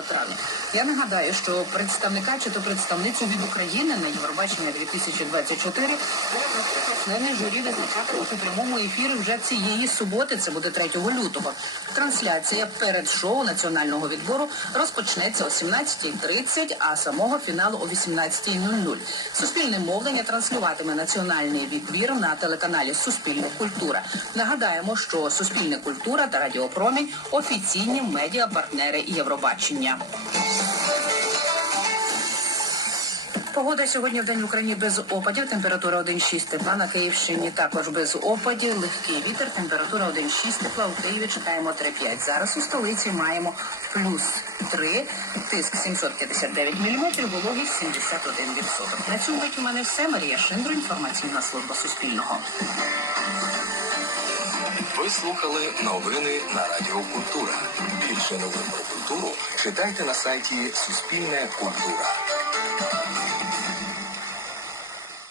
травня. Я нагадаю, що представника чи то представницю від України на Євробачення 2024 члени журі визначатимуть у прямому ефірі вже цієї суботи. Це буде 3 лютого. Трансляція перед шоу національного відбору розпочнеться о 17.30, а самого фіналу о 18.00. Суспільне мовлення транслюватиме національний відбір на телеканалі Суспільне культура. Нагадаємо, що Суспільне культура та Радіопромінь офіційні медіапартнери Євробачення. Погода сьогодні в день в Україні без опадів. Температура 1,6 тепла на Київщині. Також без опадів. Легкий вітер. Температура 1,6 тепла. У Києві чекаємо 3,5. Зараз у столиці маємо плюс 3, тиск 759 мм, вологість 71%. На цьому у мене все. Марія Шиндро, інформаційна служба Суспільного. Ви слухали новини на Радіо Культура. Більше новин культуру читайте на сайті Суспільне культура.